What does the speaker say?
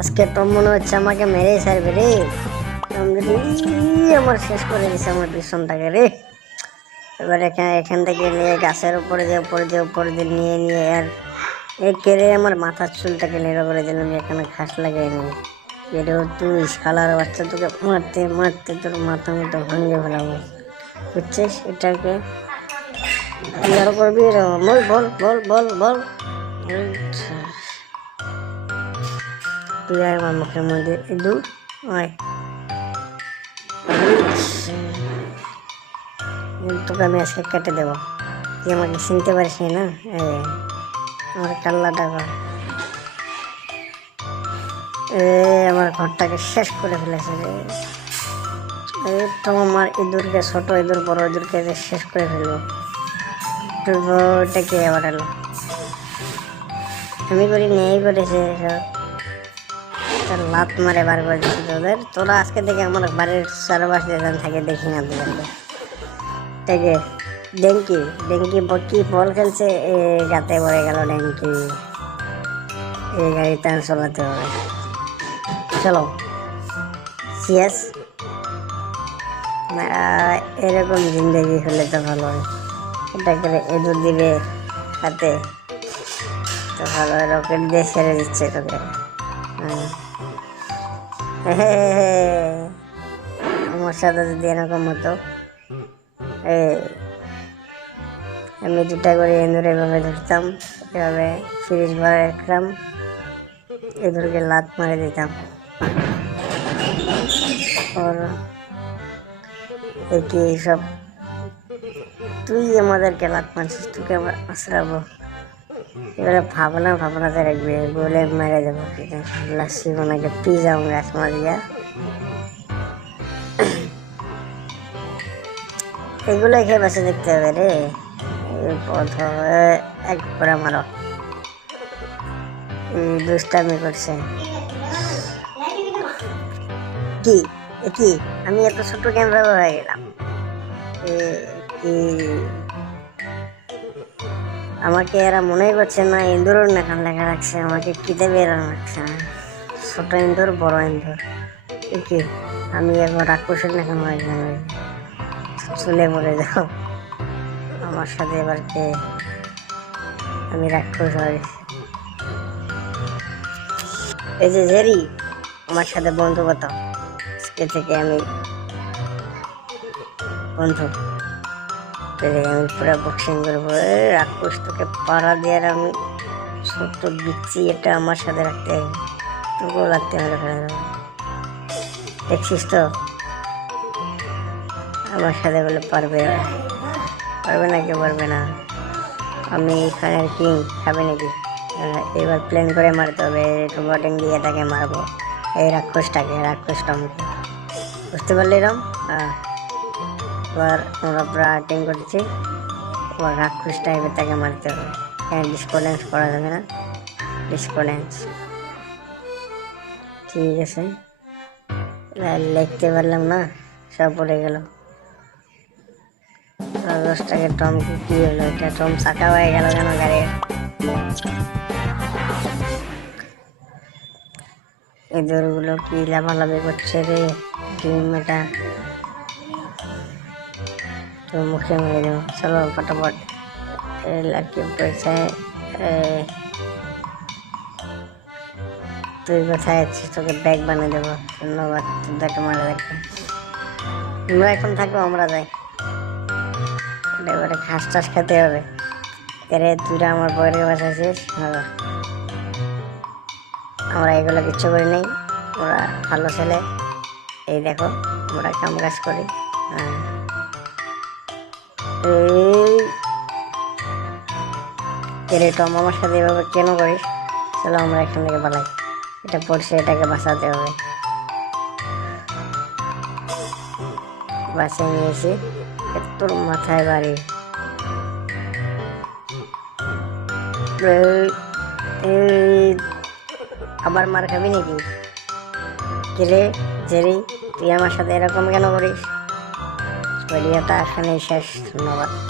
আজকে টম মনে হচ্ছে আমাকে মেরেই সারবে রে। আমার শেষ করে দিছে আমার পিছনটাকে রে। এবার এখানে এখান থেকে নিয়ে গাছের উপরে যে উপরে যে উপরে দিয়ে নিয়ে নিয়ে আর এ কেড়ে আমার মাথার চুলটাকে নেড়ে করে দিলাম এখানে ঘাস লাগাই নি। এটাও তুই শালার বাচ্চা, তোকে মারতে মারতে তোর মাথা মতো ভাঙে ফেলাবো। বুঝছিস? এটাকে আরও করবি বল বল বল বল। আচ্ছা। তুই আমার মুখের মধ্যে। আচ্ছা। তোকে আমি আজকে কেটে দেবো। তুই আমাকে চিনতে পারিস নি আমার কাল্লাটা এ, আমার ঘরটাকে শেষ করে ফেলেছে রে। এই তো আমার ইঁদুরকে, ছোট ইঁদুর, বড় ইঁদুরকে শেষ করে ফেলব। তোর বউটা কে আবার এলো আমি করি নেই করেছে তার লাত মারে বার করে দিচ্ছি তোদের। তোরা আজকে থেকে আমার বাড়ির চারপাশ যেখান থাকে, দেখি না তোদেরকে। ঠিক ডেঙ্কি ডেঙ্কি কি বল খেলছে? এ গাতে পড়ে গেল ডেঙ্কি। এই গাড়ি টান চালাতে হবে। চলো। সিএস এরকম জিন্দগি হলে তো ভালো হয় এটা করে এদুর দিবে হাতে, তো ভালো, রকেট দিয়ে ছেড়ে দিচ্ছে তোকে। হুম। আমার সাথে যদি এরকম হতো আমি দুটা করে এঁদুর এভাবে ধরতাম, এভাবে ফ্রিজ ভরে রাখতাম এঁদুরকে লাত মারে দিতাম। ওর এই কি এইসব তুই আমাদেরকে লাত মারছিস, তোকে আবার আশ্রাবো এবারে ভাবনা ভাবনা তো রাখবে বলে মেরে দেবো লাসি ওনাকে পিজা গাছ মারিয়া এগুলো খেয়ে বাসে দেখতে হবে রে। প্রথমে একবারে মারো। দুষ্টামি করছে। কি? কি? আমি এত ছোট ক্যামেরা হয়ে গেলাম। কি? আমাকে এরা মনে করছে না ইন্দুরের নাকান লেখা রাখছে, আমাকে কিতে বেরোনো রাখছে না। ছোট ইন্দুর, বড় ইন্দুর। কি? আমি একবার রাক্ষসের নাকান গেলাম চলে পড়ে যাও। আমার সাথে এবার কে? আমি রাক্ষস হয়ে। এই যে জেরি, আমার সাথে বন্ধু কথা আজকে থেকে আমি বন্ধু। এই আমি পুরো বক্সিং করব। রাক্ষস তোকে পাড়া দিয়ে আর আমি ছোট্ট দিচ্ছি এটা আমার সাথে রাখতে হবে। তোকেও লাগতে হবে দেখছিস তো? আমার সাথে বলে পারবে পারবে না কেউ, পারবে না। আমি এখানের কিং খাবে নাকি? এবার প্ল্যান করে মারতে হবে। বটিং দিয়ে তাকে মারবো। এই রাক্ষসটাকে, রাক্ষসটা টমকে বুঝতে পারলি রম? হ্যাঁ। এবার পুরো আর্টিং করছি এবার রাক্ষস টাইপের তাকে মারতে হবে। হ্যাঁ ডিসকোডেন্স করা যাবে না। ডিসকোডেন্স ঠিক আছে। লিখতে পারলাম না, সব পড়ে গেল। দশটাকে টম কি হলো? এটা টম চাকা হয়ে গেল কেন গাড়ির এই দৌড়গুলো কি লাফালাফি করছে রে? ডিম এটা তো মুখে মেরে দেবো চলো ফটাফট। তুই কোথায় আছিস? তোকে ব্যাগ বানিয়ে দেবো। ধন্যবাদ, তোদেরকে মারা দেখে আমরা এখন থাকব, আমরা যাই। এবারে ঘাস টাস খেতে হবে। এরে তুইরা আমার বইয়ের বাসাইছিস ভালো। আমরা এগুলো কিচ্ছু করি নাই। ওরা ভালো ছেলে। এই দেখো, আমরা কাম কাজ করি। হ্যাঁ। এই। টম আমার সাথে এভাবে কেন করিস? চলো আমরা এখান থেকে পালাই। এটা পড়ছে, এটাকে বাঁচাতে হবে। বাসে নিয়েছি। তোর মাথায় বাড়ি। আবার মার খাবি নাকি? কিরে জেরি, তুই আমার সাথে এরকম কেন করিস? ভিডিওটা এখানেই শেষ ধন্যবাদ